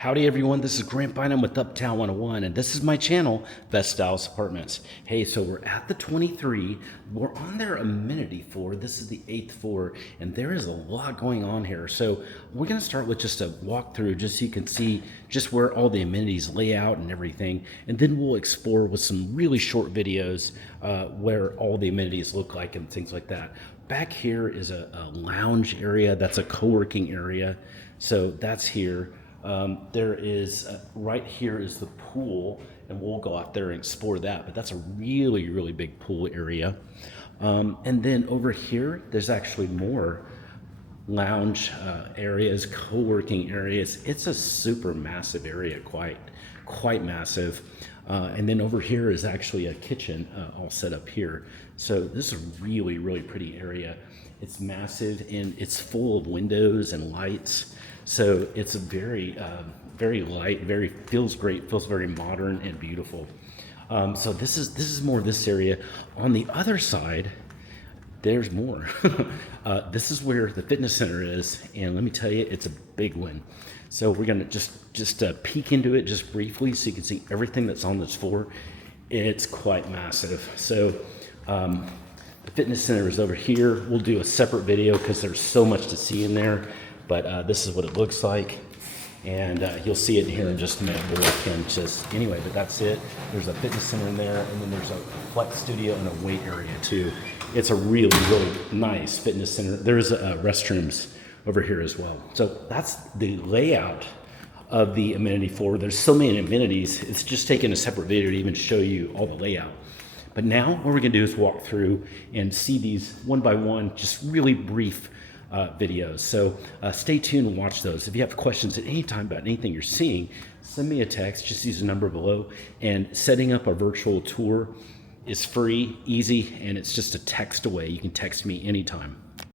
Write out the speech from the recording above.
Howdy everyone, this is Grant Bynum with Uptown 101, and this is my channel, Best Styles Apartments. Hey, so we're at the 23, we're on their amenity floor, this is the 8th floor, and there is a lot going on here. So we're gonna start with just a walkthrough, just so you can see just where all the amenities lay out and everything, and then we'll explore with some really short videos where all the amenities look like and things like that. Back here is a lounge area, that's a co-working area, so that's here. There is right here is the pool, and we'll go out there and explore that, but that's a really big pool area. And then over here there's actually more lounge areas, co-working areas. It's a super massive area, quite massive. And then over here is actually a kitchen all set up here. So this is a really pretty area. It's massive and it's full of windows and lights. So it's a very light, feels great, feels very modern and beautiful. So this is more of this area. On the other side, there's more. This is where the fitness center is, and let me tell you, it's a big one. So we're gonna just peek into it just briefly, so you can see everything that's on this floor. It's quite massive. So the fitness center is over here. We'll do a separate video because there's so much to see in there. But this is what it looks like, and you'll see it here in just a minute. But that's it. There's a fitness center in there, and then there's a flex studio and a weight area too. It's a really nice fitness center. There's restrooms over here as well. So that's the layout of the amenity floor. There's so many amenities. It's just taking a separate video to even show you all the layout. But now what we're gonna do is walk through and see these one by one, just really brief videos. So stay tuned and watch those. If you have questions at any time about anything you're seeing, send me a text, just use the number below. And setting up a virtual tour is free, easy, and it's just a text away. You can text me anytime.